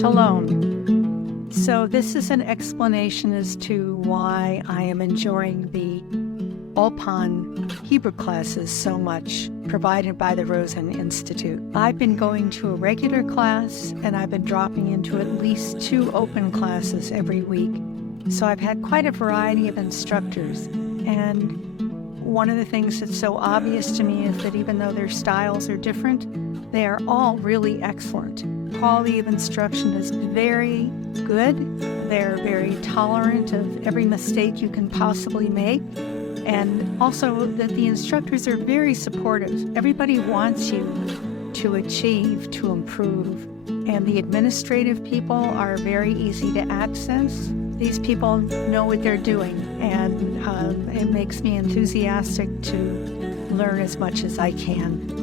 Shalom. So this is an explanation as to why I am enjoying the Ulpan Hebrew classes so much provided by the Rosen Institute. I've been going to a regular class and I've been dropping into at least 2 open classes every week. So I've had quite a variety of instructors. And one of the things that's so obvious to me is that even though their styles are different, they are all really excellent. Quality of instruction is very good. They're very tolerant of every mistake you can possibly make. And also that the instructors are very supportive. Everybody wants you to achieve, to improve. And the administrative people are very easy to access. These people know what they're doing, and it makes me enthusiastic to learn as much as I can.